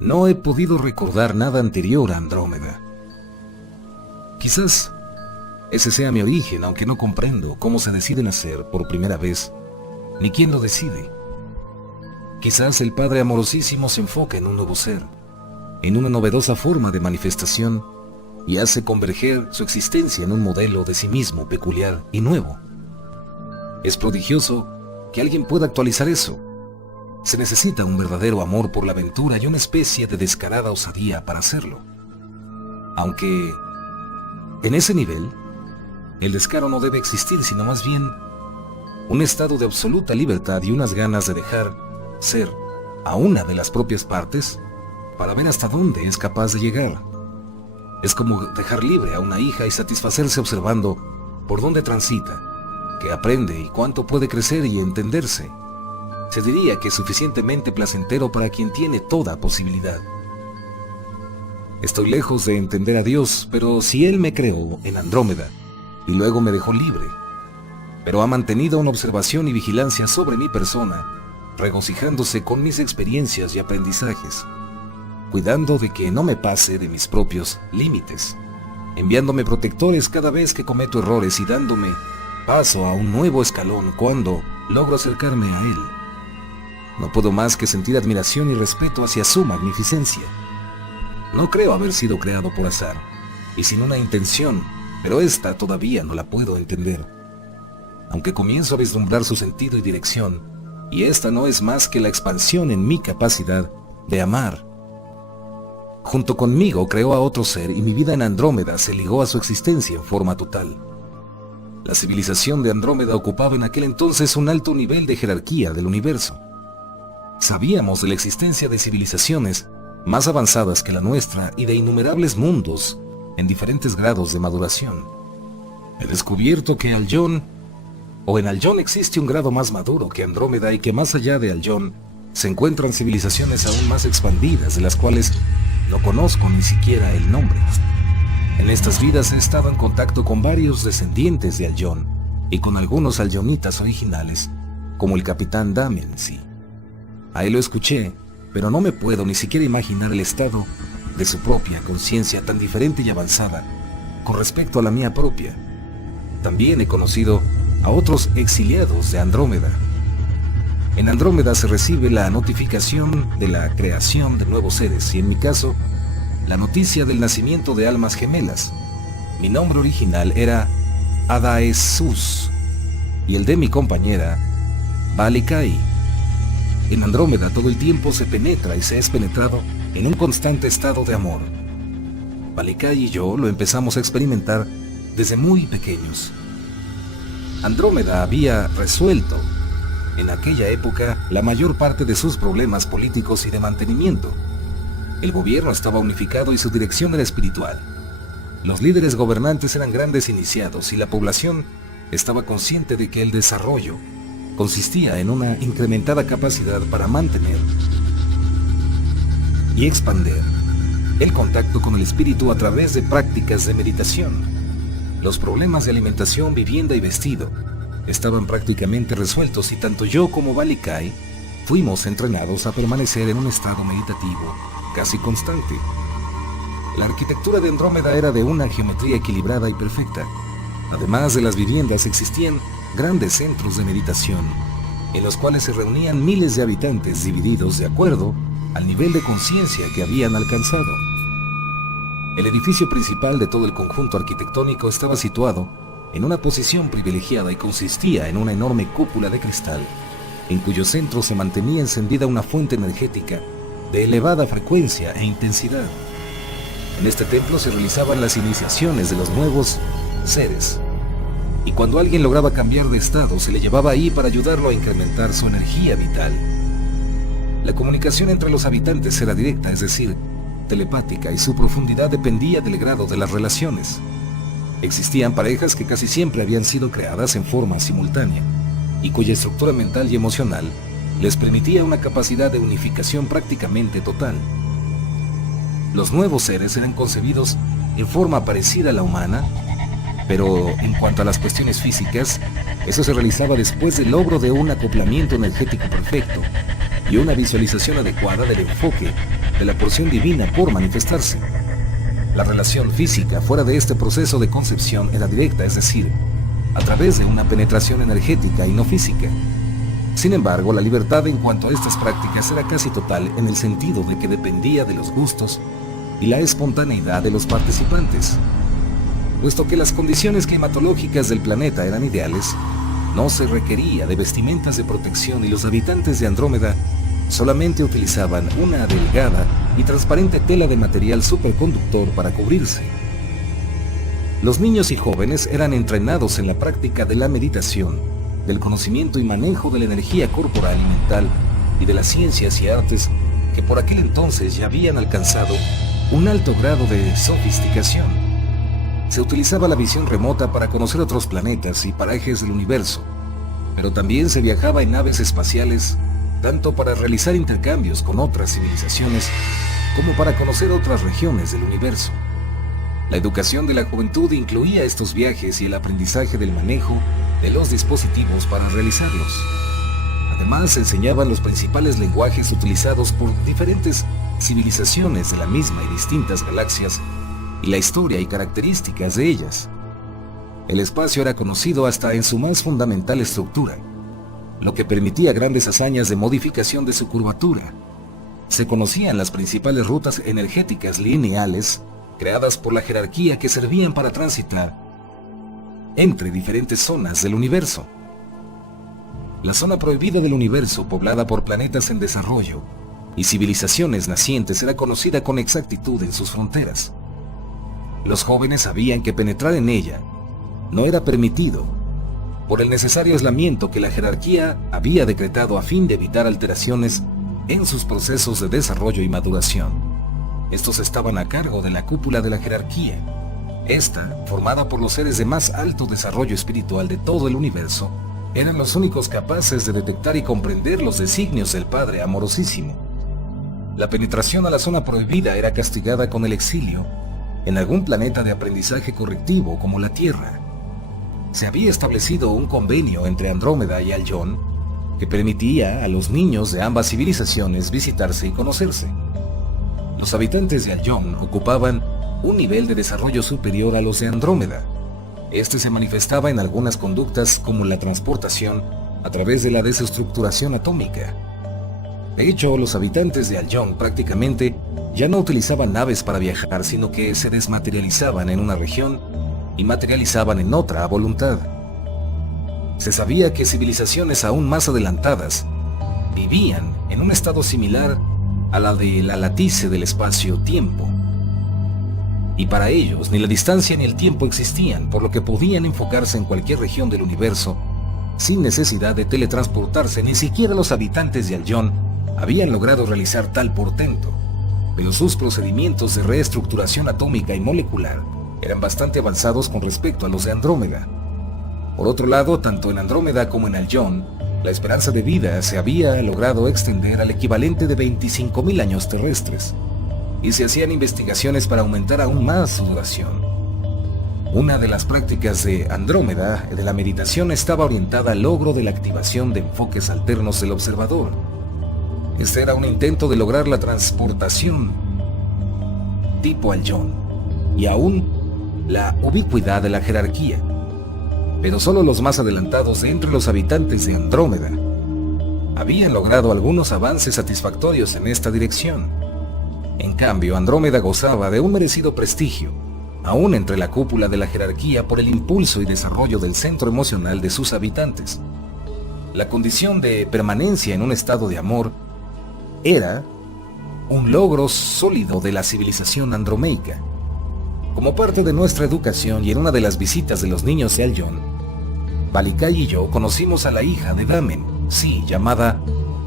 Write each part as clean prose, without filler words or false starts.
No he podido recordar nada anterior a Andrómeda. Quizás ese sea mi origen, aunque no comprendo cómo se decide nacer por primera vez, ni quién lo decide. Quizás el Padre amorosísimo se enfoca en un nuevo ser, en una novedosa forma de manifestación, y hace converger su existencia en un modelo de sí mismo peculiar y nuevo. Es prodigioso que alguien pueda actualizar eso. Se necesita un verdadero amor por la aventura y una especie de descarada osadía para hacerlo. Aunque, en ese nivel, el descaro no debe existir, sino más bien un estado de absoluta libertad y unas ganas de dejar ser a una de las propias partes para ver hasta dónde es capaz de llegar. Es como dejar libre a una hija y satisfacerse observando por dónde transita, qué aprende y cuánto puede crecer y entenderse. Se diría que es suficientemente placentero para quien tiene toda posibilidad. Estoy lejos de entender a Dios, pero si Él me creó en Andrómeda y luego me dejó libre, pero ha mantenido una observación y vigilancia sobre mi persona, regocijándose con mis experiencias y aprendizajes, cuidando de que no me pase de mis propios límites, enviándome protectores cada vez que cometo errores y dándome paso a un nuevo escalón cuando logro acercarme a Él. No puedo más que sentir admiración y respeto hacia su magnificencia. No creo haber sido creado por azar y sin una intención, pero esta todavía no la puedo entender. Aunque comienzo a vislumbrar su sentido y dirección, y esta no es más que la expansión en mi capacidad de amar. Junto conmigo creó a otro ser y mi vida en Andrómeda se ligó a su existencia en forma total. La civilización de Andrómeda ocupaba en aquel entonces un alto nivel de jerarquía del universo. Sabíamos de la existencia de civilizaciones más avanzadas que la nuestra y de innumerables mundos en diferentes grados de maduración. He descubierto que en Aljón existe un grado más maduro que Andrómeda y que más allá de Aljón se encuentran civilizaciones aún más expandidas de las cuales no conozco ni siquiera el nombre. En estas vidas he estado en contacto con varios descendientes de Aljón y con algunos aljonitas originales, como el capitán Damency. A él lo escuché, pero no me puedo ni siquiera imaginar el estado de su propia conciencia tan diferente y avanzada con respecto a la mía propia. También he conocido a otros exiliados de Andrómeda. En Andrómeda se recibe la notificación de la creación de nuevos seres y en mi caso, la noticia del nacimiento de almas gemelas. Mi nombre original era Adaesus y el de mi compañera, Balikai. En Andrómeda todo el tiempo se penetra y se es penetrado en un constante estado de amor. Balikai y yo lo empezamos a experimentar desde muy pequeños. Andrómeda había resuelto en aquella época la mayor parte de sus problemas políticos y de mantenimiento. El gobierno estaba unificado y su dirección era espiritual. Los líderes gobernantes eran grandes iniciados y la población estaba consciente de que el desarrollo consistía en una incrementada capacidad para mantener y expander el contacto con el espíritu a través de prácticas de meditación. Los problemas de alimentación, vivienda y vestido estaban prácticamente resueltos y tanto yo como Balikai fuimos entrenados a permanecer en un estado meditativo casi constante. La arquitectura de Andrómeda era de una geometría equilibrada y perfecta. Además de las viviendas existían grandes centros de meditación, en los cuales se reunían miles de habitantes divididos de acuerdo al nivel de conciencia que habían alcanzado. El edificio principal de todo el conjunto arquitectónico estaba situado en una posición privilegiada y consistía en una enorme cúpula de cristal, en cuyo centro se mantenía encendida una fuente energética de elevada frecuencia e intensidad. En este templo se realizaban las iniciaciones de los nuevos seres, y cuando alguien lograba cambiar de estado, se le llevaba ahí para ayudarlo a incrementar su energía vital. La comunicación entre los habitantes era directa, es decir, telepática, y su profundidad dependía del grado de las relaciones. Existían parejas que casi siempre habían sido creadas en forma simultánea, y cuya estructura mental y emocional les permitía una capacidad de unificación prácticamente total. Los nuevos seres eran concebidos en forma parecida a la humana, pero en cuanto a las cuestiones físicas, eso se realizaba después del logro de un acoplamiento energético perfecto, y una visualización adecuada del enfoque de la porción divina por manifestarse. La relación física fuera de este proceso de concepción era directa, es decir, a través de una penetración energética y no física. Sin embargo, la libertad en cuanto a estas prácticas era casi total en el sentido de que dependía de los gustos y la espontaneidad de los participantes. Puesto que las condiciones climatológicas del planeta eran ideales, no se requería de vestimentas de protección y los habitantes de Andrómeda solamente utilizaban una delgada y transparente tela de material superconductor para cubrirse. Los niños y jóvenes eran entrenados en la práctica de la meditación, del conocimiento y manejo de la energía corporal y mental y de las ciencias y artes que por aquel entonces ya habían alcanzado un alto grado de sofisticación. Se utilizaba la visión remota para conocer otros planetas y parajes del universo, pero también se viajaba en naves espaciales tanto para realizar intercambios con otras civilizaciones como para conocer otras regiones del universo. La educación de la juventud incluía estos viajes y el aprendizaje del manejo de los dispositivos para realizarlos. Además, se enseñaban los principales lenguajes utilizados por diferentes civilizaciones de la misma y distintas galaxias y la historia y características de ellas. El espacio era conocido hasta en su más fundamental estructura, lo que permitía grandes hazañas de modificación de su curvatura. Se conocían las principales rutas energéticas lineales creadas por la jerarquía que servían para transitar entre diferentes zonas del universo. La zona prohibida del universo, poblada por planetas en desarrollo y civilizaciones nacientes, era conocida con exactitud en sus fronteras. Los jóvenes sabían que penetrar en ella no era permitido por el necesario aislamiento que la jerarquía había decretado a fin de evitar alteraciones en sus procesos de desarrollo y maduración. Estos estaban a cargo de la cúpula de la jerarquía. Esta, formada por los seres de más alto desarrollo espiritual de todo el universo, eran los únicos capaces de detectar y comprender los designios del Padre amorosísimo. La penetración a la zona prohibida era castigada con el exilio en algún planeta de aprendizaje correctivo como la Tierra. Se había establecido un convenio entre Andrómeda y Aljon que permitía a los niños de ambas civilizaciones visitarse y conocerse. Los habitantes de Aljon ocupaban un nivel de desarrollo superior a los de Andrómeda. Este se manifestaba en algunas conductas como la transportación a través de la desestructuración atómica. De hecho, los habitantes de Aljon prácticamente ya no utilizaban naves para viajar, sino que se desmaterializaban en una región y materializaban en otra a voluntad. Se sabía que civilizaciones aún más adelantadas vivían en un estado similar a la de la latice del espacio-tiempo. Y para ellos ni la distancia ni el tiempo existían, por lo que podían enfocarse en cualquier región del universo sin necesidad de teletransportarse. Ni siquiera los habitantes de Aljon habían logrado realizar tal portento, pero sus procedimientos de reestructuración atómica y molecular eran bastante avanzados con respecto a los de Andrómeda. Por otro lado, tanto en Andrómeda como en Aljon, la esperanza de vida se había logrado extender al equivalente de 25.000 años terrestres, y se hacían investigaciones para aumentar aún más su duración. Una de las prácticas de Andrómeda de la meditación estaba orientada al logro de la activación de enfoques alternos del observador. Este era un intento de lograr la transportación tipo Aljon y aún la ubicuidad de la jerarquía, pero solo los más adelantados de entre los habitantes de Andrómeda habían logrado algunos avances satisfactorios en esta dirección. En cambio, Andrómeda gozaba de un merecido prestigio, aún entre la cúpula de la jerarquía, por el impulso y desarrollo del centro emocional de sus habitantes. La condición de permanencia en un estado de amor era un logro sólido de la civilización andromeica. Como parte de nuestra educación y en una de las visitas de los niños de Aljon, Balikai y yo conocimos a la hija de Damen, sí, llamada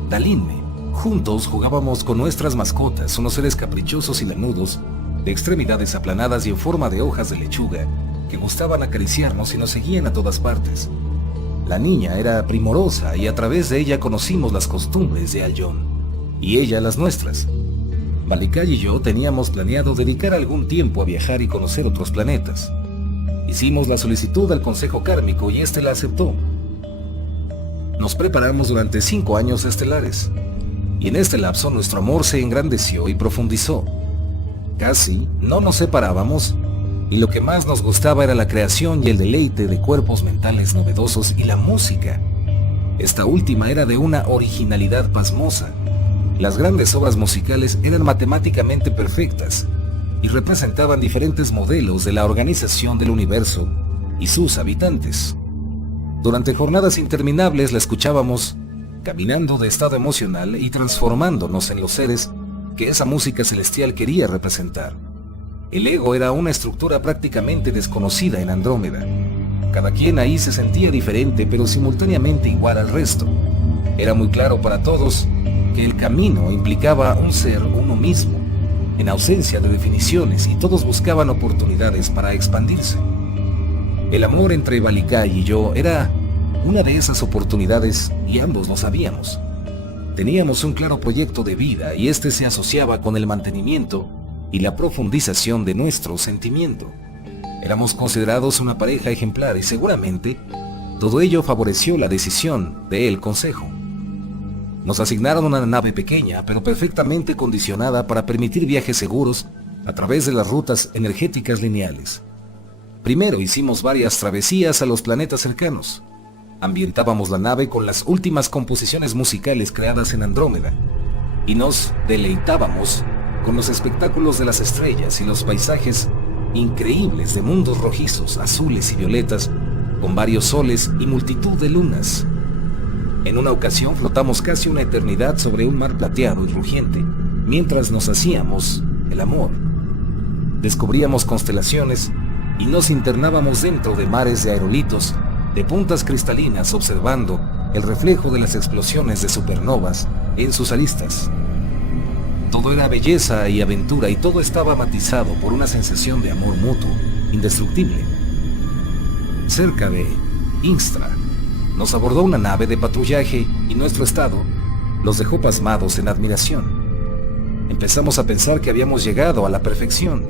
Dalinme. Juntos jugábamos con nuestras mascotas, unos seres caprichosos y lanudos, de extremidades aplanadas y en forma de hojas de lechuga, que gustaban acariciarnos y nos seguían a todas partes. La niña era primorosa y a través de ella conocimos las costumbres de Aljon, y ella las nuestras. Balikai y yo teníamos planeado dedicar algún tiempo a viajar y conocer otros planetas. Hicimos la solicitud al Consejo Kármico y este la aceptó. Nos preparamos durante 5 años estelares, y en este lapso nuestro amor se engrandeció y profundizó. Casi no nos separábamos, y lo que más nos gustaba era la creación y el deleite de cuerpos mentales novedosos y la música. Esta última era de una originalidad pasmosa. Las grandes obras musicales eran matemáticamente perfectas y representaban diferentes modelos de la organización del universo y sus habitantes. Durante jornadas interminables la escuchábamos caminando de estado emocional y transformándonos en los seres que esa música celestial quería representar. El ego era una estructura prácticamente desconocida en Andrómeda. Cada quien ahí se sentía diferente, pero simultáneamente igual al resto. Era muy claro para todos que el camino implicaba un ser uno mismo, en ausencia de definiciones, y todos buscaban oportunidades para expandirse. El amor entre Balikai y yo era una de esas oportunidades, y ambos lo sabíamos. Teníamos un claro proyecto de vida, y este se asociaba con el mantenimiento y la profundización de nuestro sentimiento. Éramos considerados una pareja ejemplar, y seguramente todo ello favoreció la decisión del consejo. Nos asignaron una nave pequeña, pero perfectamente condicionada para permitir viajes seguros a través de las rutas energéticas lineales. Primero hicimos varias travesías a los planetas cercanos. Ambientábamos la nave con las últimas composiciones musicales creadas en Andrómeda, y nos deleitábamos con los espectáculos de las estrellas y los paisajes increíbles de mundos rojizos, azules y violetas, con varios soles y multitud de lunas. En una ocasión flotamos casi una eternidad sobre un mar plateado y rugiente, mientras nos hacíamos el amor. Descubríamos constelaciones y nos internábamos dentro de mares de aerolitos, de puntas cristalinas, observando el reflejo de las explosiones de supernovas en sus aristas. Todo era belleza y aventura, y todo estaba matizado por una sensación de amor mutuo, indestructible. Cerca de Instra, nos abordó una nave de patrullaje y nuestro estado los dejó pasmados en admiración. Empezamos a pensar que habíamos llegado a la perfección.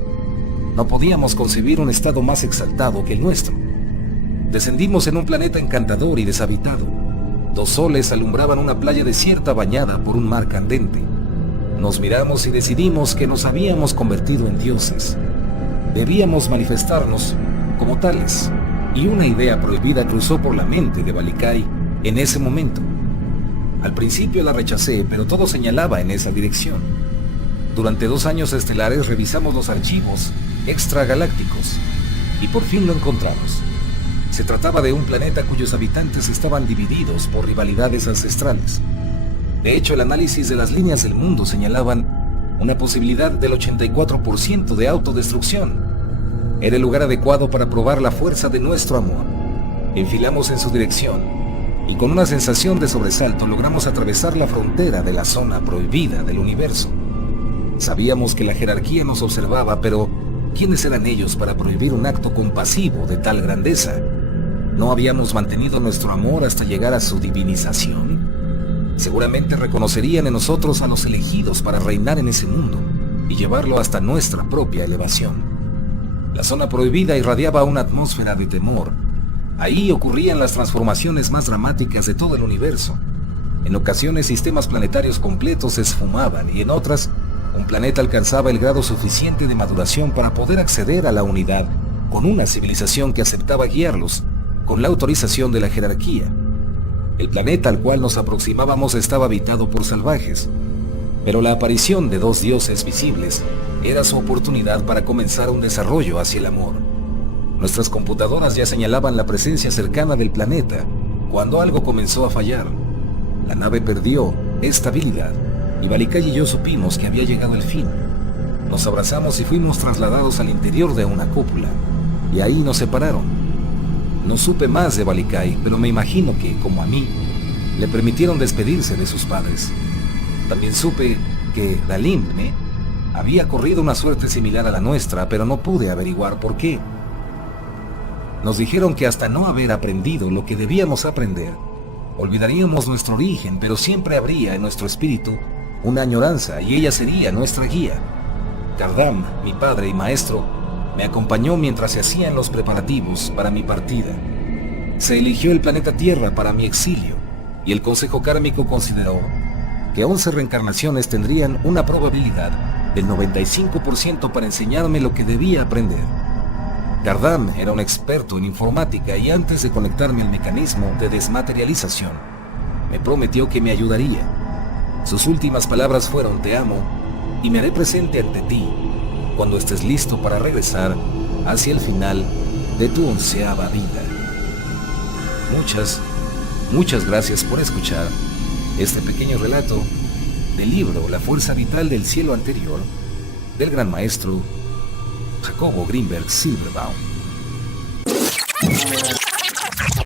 No podíamos concebir un estado más exaltado que el nuestro. Descendimos en un planeta encantador y deshabitado. 2 soles alumbraban una playa desierta bañada por un mar candente. Nos miramos y decidimos que nos habíamos convertido en dioses. Debíamos manifestarnos como tales, y una idea prohibida cruzó por la mente de Balikai en ese momento. Al principio la rechacé, pero todo señalaba en esa dirección. Durante 2 años estelares revisamos los archivos extragalácticos, y por fin lo encontramos. Se trataba de un planeta cuyos habitantes estaban divididos por rivalidades ancestrales. De hecho, el análisis de las líneas del mundo señalaban una posibilidad del 84% de autodestrucción. Era el lugar adecuado para probar la fuerza de nuestro amor. Enfilamos en su dirección, y con una sensación de sobresalto logramos atravesar la frontera de la zona prohibida del universo. Sabíamos que la jerarquía nos observaba, pero ¿quiénes eran ellos para prohibir un acto compasivo de tal grandeza? ¿No habíamos mantenido nuestro amor hasta llegar a su divinización? Seguramente reconocerían en nosotros a los elegidos para reinar en ese mundo y llevarlo hasta nuestra propia elevación. La zona prohibida irradiaba una atmósfera de temor. Ahí ocurrían las transformaciones más dramáticas de todo el universo. En ocasiones sistemas planetarios completos se esfumaban, y en otras un planeta alcanzaba el grado suficiente de maduración para poder acceder a la unidad con una civilización que aceptaba guiarlos con la autorización de la jerarquía. El planeta al cual nos aproximábamos estaba habitado por salvajes, pero la aparición de 2 dioses visibles era su oportunidad para comenzar un desarrollo hacia el amor. Nuestras computadoras ya señalaban la presencia cercana del planeta cuando algo comenzó a fallar. La nave perdió estabilidad, y Balikai y yo supimos que había llegado el fin. Nos abrazamos y fuimos trasladados al interior de una cúpula, y ahí nos separaron. No supe más de Balikai, pero me imagino que, como a mí, le permitieron despedirse de sus padres. También supe que Dalimne había corrido una suerte similar a la nuestra, pero no pude averiguar por qué. Nos dijeron que hasta no haber aprendido lo que debíamos aprender, olvidaríamos nuestro origen, pero siempre habría en nuestro espíritu una añoranza, y ella sería nuestra guía. Cardam, mi padre y maestro, me acompañó mientras se hacían los preparativos para mi partida. Se eligió el planeta Tierra para mi exilio, y el Consejo Kármico consideró que 11 reencarnaciones tendrían una probabilidad del 95% para enseñarme lo que debía aprender. Gardam era un experto en informática y antes de conectarme al mecanismo de desmaterialización, me prometió que me ayudaría. Sus últimas palabras fueron: te amo y me haré presente ante ti cuando estés listo para regresar hacia el final de tu 11ª vida. Muchas gracias por escuchar este pequeño relato del libro La fuerza vital del cielo anterior del gran maestro Jacobo Grinberg Silverbaum.